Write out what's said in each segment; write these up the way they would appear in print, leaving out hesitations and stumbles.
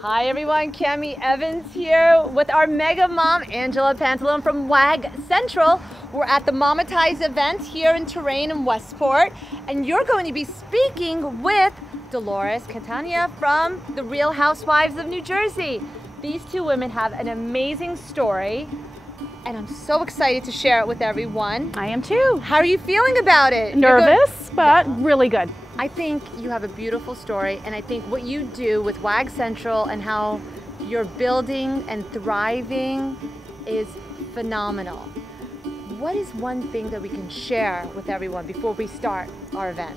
Hi everyone, Cami Evans here with our mega mom, Angela Pantalone from WAG Central. We're at the Mometize event here in Terrain in Westport, and you're going to be speaking with Dolores Catania from the Real Housewives of New Jersey. These two women have an amazing story, and I'm so excited to share it with everyone. I am too. How are you feeling about it? Nervous, but really good. I think you have a beautiful story, and I think what you do with WAG Central and how you're building and thriving is phenomenal. What is one thing that we can share with everyone before we start our event?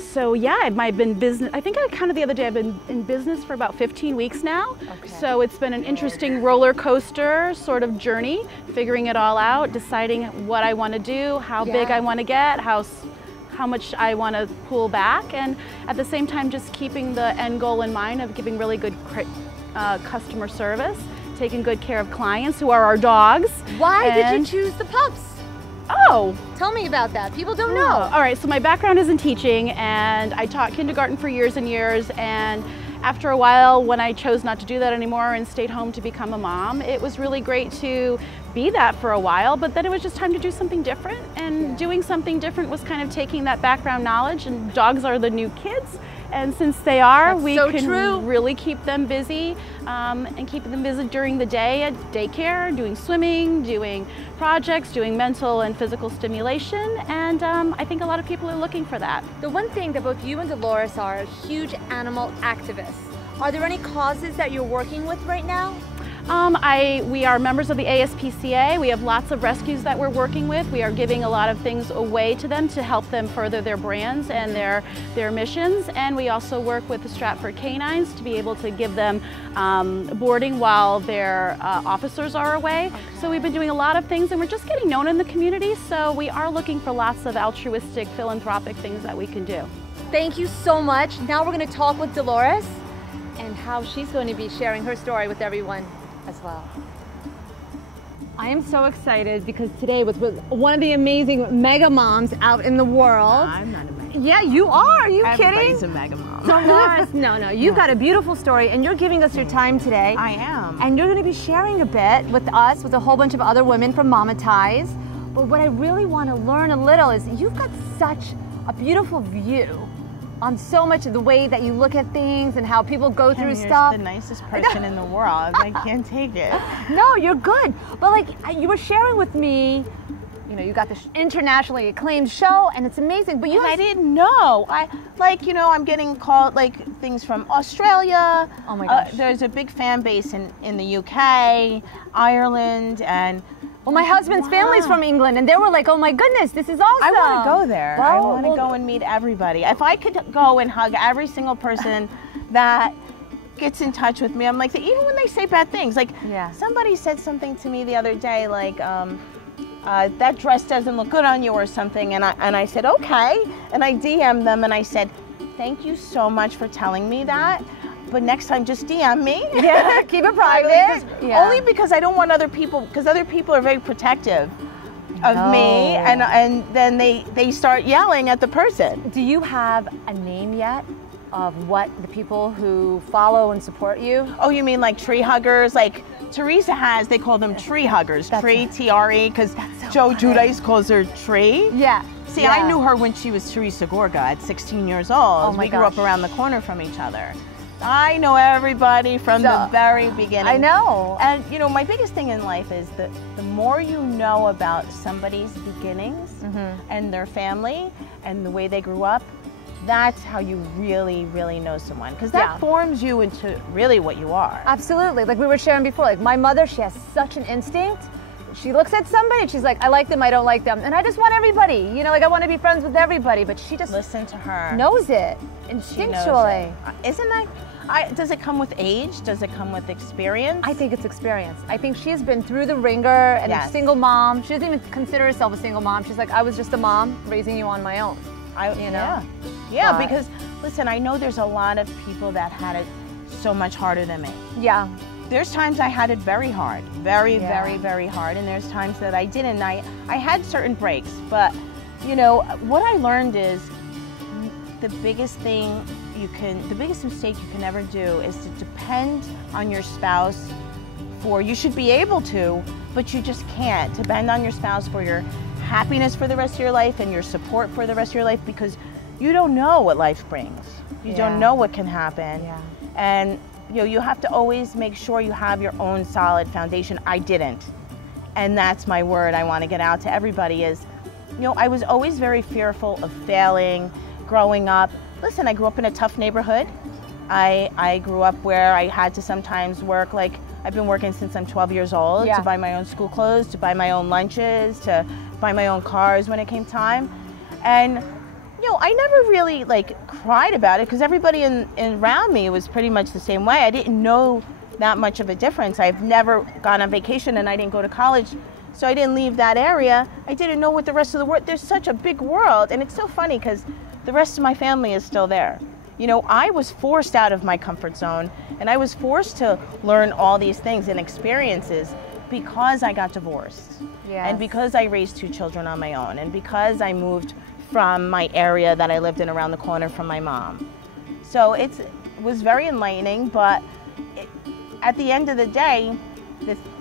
So yeah, I've been business. I think I counted the other day. I've been in business for about 15 weeks now. Okay. So it's been an interesting roller coaster sort of journey, figuring it all out, deciding what I want to do, how big I want to get, how much I want to pull back, and at the same time just keeping the end goal in mind of giving really good customer service, taking good care of clients who are our dogs. Why did you choose the pups? Oh! Tell me about that. People don't know. All right, so my background is in teaching, and I taught kindergarten for years and years, and after a while, when I chose not to do that anymore and stayed home to become a mom, it was really great to be that for a while, but then it was just time to do something different, and doing something different was kind of taking that background knowledge, and dogs are the new kids, and since they are, we can really keep them busy and keep them busy during the day at daycare, doing swimming, doing projects, doing mental and physical stimulation, and I think a lot of people are looking for that. The one thing that both you and Dolores are huge animal activists. Are there any causes that you're working with right now? We are members of the ASPCA. We have lots of rescues that we're working with. We are giving a lot of things away to them to help them further their brands and their missions. And we also work with the Stratford Canines to be able to give them boarding while their officers are away. Okay. So we've been doing a lot of things, and we're just getting known in the community. So we are looking for lots of altruistic, philanthropic things that we can do. Thank you so much. Now we're going to talk with Dolores and how she's going to be sharing her story with everyone as well. I am so excited because today with one of the amazing mega moms out in the world. I'm not a mega mom. Yeah, you are. Are you kidding? Everybody's a mega mom. Dolores, no, you've got a beautiful story, and you're giving us your time today. I am. And you're going to be sharing a bit with us, with a whole bunch of other women from Mometize. But what I really want to learn a little is you've got such a beautiful view on so much of the way that you look at things and how people go through stuff. You're the nicest person in the world. I can't take it. No, you're good. But like you were sharing with me, you know, you got this internationally acclaimed show, and it's amazing. But I didn't know. I'm getting called things from Australia. Oh my gosh. There's a big fan base in the UK, Ireland, and well, my husband's family's from England, and they were like, oh my goodness, this is awesome. I want to go there. Well, I want to go and meet everybody. If I could go and hug every single person that gets in touch with me, I'm like, even when they say bad things, somebody said something to me the other day, that dress doesn't look good on you or something, and I said, okay, and I DM'd them and I said, thank you so much for telling me that. But next time, just DM me. Yeah, keep it private. Only because I don't want other people, because other people are very protective of me, and then they start yelling at the person. Do you have a name yet of what the people who follow and support you? Oh, you mean like tree huggers? Like Teresa has, they call them tree huggers. Tree, T-R-E, because Joe Giudice calls her Tree. Yeah. See, I knew her when she was Teresa Gorga at 16 years old. Oh my gosh. We grew up around the corner from each other. I know everybody from the very beginning. I know. And my biggest thing in life is that the more you know about somebody's beginnings and their family and the way they grew up, that's how you really, really know someone. Because that forms you into really what you are. Absolutely. Like we were sharing before, like my mother, she has such an instinct. She looks at somebody and she's like, I like them, I don't like them. And I just want everybody. I want to be friends with everybody. But she just listen to her. Knows it instinctually. Isn't that? Does it come with age? Does it come with experience? I think it's experience. I think she's been through the ringer and a single mom. She doesn't even consider herself a single mom. She's like, I was just a mom raising you on my own. Yeah, because listen, I know there's a lot of people that had it so much harder than me. Yeah. There's times I had it very hard, very, very hard, and there's times that I didn't. I had certain breaks, but what I learned is the biggest thing the biggest mistake you can ever do is to depend on your spouse you should be able to, but you just can't depend on your spouse for your happiness for the rest of your life and your support for the rest of your life, because you don't know what life brings. You don't know what can happen. Yeah. And you have to always make sure you have your own solid foundation. I didn't. And that's my word I want to get out to everybody is, I was always very fearful of failing growing up. Listen, I grew up in a tough neighborhood. I grew up where I had to sometimes work, like I've been working since I'm 12 years old, to buy my own school clothes, to buy my own lunches, to buy my own cars when it came time. And I never really cried about it because everybody around me was pretty much the same way. I didn't know that much of a difference. I've never gone on vacation and I didn't go to college, so I didn't leave that area. I didn't know what the rest of the world, there's such a big world, and it's so funny because the rest of my family is still there. I was forced out of my comfort zone, and I was forced to learn all these things and experiences because I got divorced. Yes. And because I raised 2 children on my own, and because I moved from my area that I lived in around the corner from my mom. So it was very enlightening, but at the end of the day,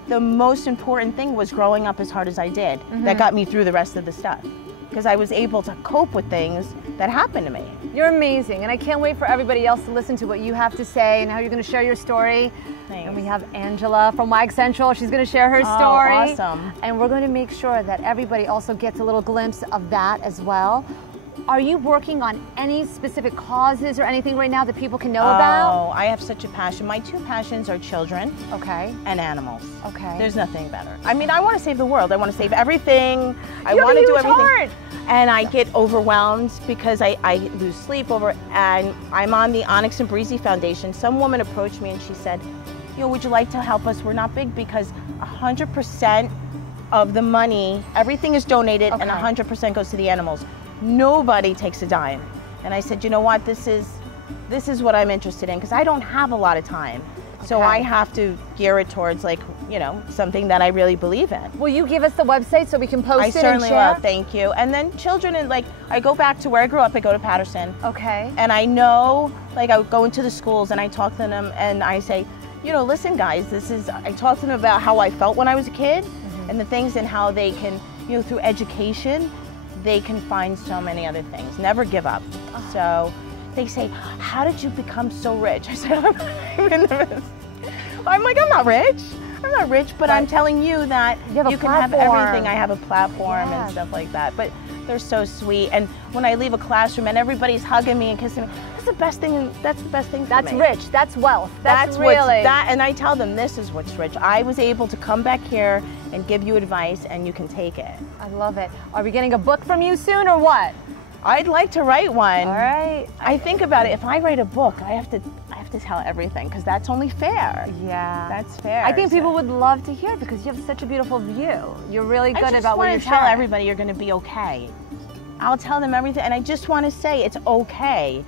the most important thing was growing up as hard as I did. That got me through the rest of the stuff, because I was able to cope with things that happened to me. You're amazing, and I can't wait for everybody else to listen to what you have to say and how you're going to share your story. Thanks. And we have Angela from WAG Central. She's going to share her story. Awesome. And we're going to make sure that everybody also gets a little glimpse of that as well. Are you working on any specific causes or anything right now that people can know about? Oh, I have such a passion. My 2 passions are children and animals. Okay. There's nothing better. I mean, I want to save the world. I want to save everything. I want to do everything. Heart. And I get overwhelmed because I lose sleep over, and I'm on the Onyx and Breezy Foundation. Some woman approached me and she said, would you like to help us? We're not big, because 100% of the money, everything is donated, and 100% goes to the animals. Nobody takes a dime. And I said, you know what, this is what I'm interested in, because I don't have a lot of time. So I have to gear it towards something that I really believe in. Will you give us the website so we can post it and share? I certainly will, thank you. And then children, and I go back to where I grew up, I go to Patterson. Okay. And I know, I go into the schools and I talk to them and I say, listen guys, I talk to them about how I felt when I was a kid and the things, and how they can, through education, they can find so many other things. Never give up. So they say, how did you become so rich? I said, I'm not rich. I'm not rich, but I'm telling you that you can have everything. I have a platform and stuff like that. But they're so sweet. And when I leave a classroom and everybody's hugging me and kissing me, that's the best thing. That's the best thing for me. That's rich. That's wealth. That's really. And I tell them, this is what's rich. I was able to come back here and give you advice, and you can take it. I love it. Are we getting a book from you soon, or what? I'd like to write one. All right. I think about it. If I write a book, I have to tell everything, because that's only fair. Yeah. That's fair. I think people would love to hear it, because you have such a beautiful view. You're really good about what you're sharing. I just want to tell everybody you're going to be okay. I'll tell them everything, and I just want to say it's okay.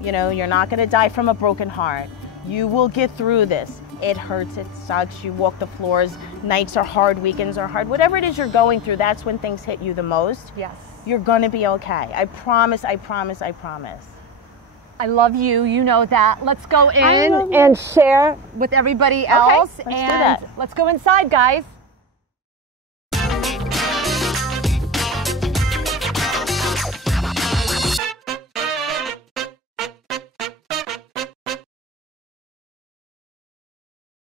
You're not going to die from a broken heart. You will get through this. It hurts, it sucks, you walk the floors, nights are hard, weekends are hard. Whatever it is you're going through, that's when things hit you the most. Yes. You're gonna be okay. I promise, I promise, I promise. I love you, you know that. Let's go in and share with everybody else. Okay, let's do that. Let's go inside, guys.